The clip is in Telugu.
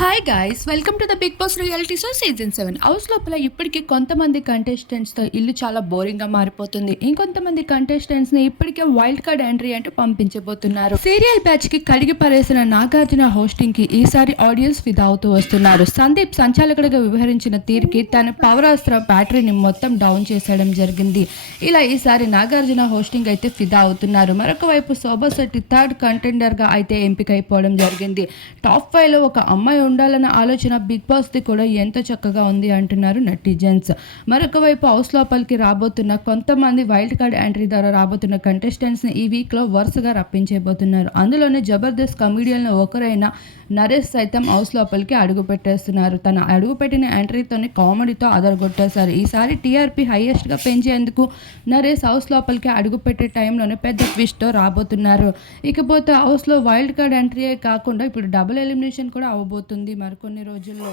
Hi guys welcome to the Bigg Boss reality show season 7 house లోపల ఇప్పటికీ కొంతమంది కంటెస్టెంట్స్తో ఇల్లు చాలా బోరింగ్గా మారిపోతుంది. ఇంకొంతమంది కంటెస్టెంట్స్ని ఇప్పటికే వైల్డ్ కార్డ్ ఎంట్రీ అంటూ పంపించబోతున్నారు. సీరియల్ బ్యాచ్కి కడిగి పరేసిన నాగార్జున హోస్టింగ్కి ఈసారి ఆడియన్స్ ఫిదా అవుతూ వస్తున్నారు. సందీప్ సంచాలకుడిగా వ్యవహరించిన తీరుకి తన పవర్ అస్త్ర బ్యాటరీని మొత్తం డౌన్ చేసేయడం జరిగింది. ఇలా ఈసారి నాగార్జున హోస్టింగ్ అయితే ఫిదా అవుతున్నారు. మరొక వైపు శోభా శెట్టి థర్డ్ కంటెండర్గా అయితే ఎంపికైపోవడం జరిగింది. టాప్ 5లో ఒక అమ్మాయి ఉండాలన్న ఆలోచన బిగ్ బాస్ది కూడా ఎంతో చక్కగా ఉంది అంటున్నారు నెటిజన్స్. మరొక వైపు హౌస్ లోపలికి రాబోతున్న కొంతమంది వైల్డ్ కార్డ్ ఎంట్రీ ద్వారా రాబోతున్న కంటెస్టెంట్స్ని ఈ వీక్లో వరుసగా రప్పించబోతున్నారు. అందులోనే జబర్దస్త్ కమెడియన్లో ఒకరైన నరేష్ సైతం హౌస్ లోపలికి అడుగు పెట్టేస్తున్నారు. తన అడుగుపెట్టిన ఎంట్రీతోనే కామెడీతో అదరగొట్టేశారు. ఈసారి టీఆర్పీ హైయెస్ట్గా పెంచేందుకు నరేష్ హౌస్ లోపలికి అడుగుపెట్టే టైంలోనే పెద్ద ట్విస్ట్తో రాబోతున్నారు. ఇకపోతే హౌస్లో వైల్డ్ కార్డ్ ఎంట్రీయే కాకుండా ఇప్పుడు డబుల్ ఎలిమినేషన్ కూడా అవ్వబోతుంది మరికొన్ని రోజుల్లో.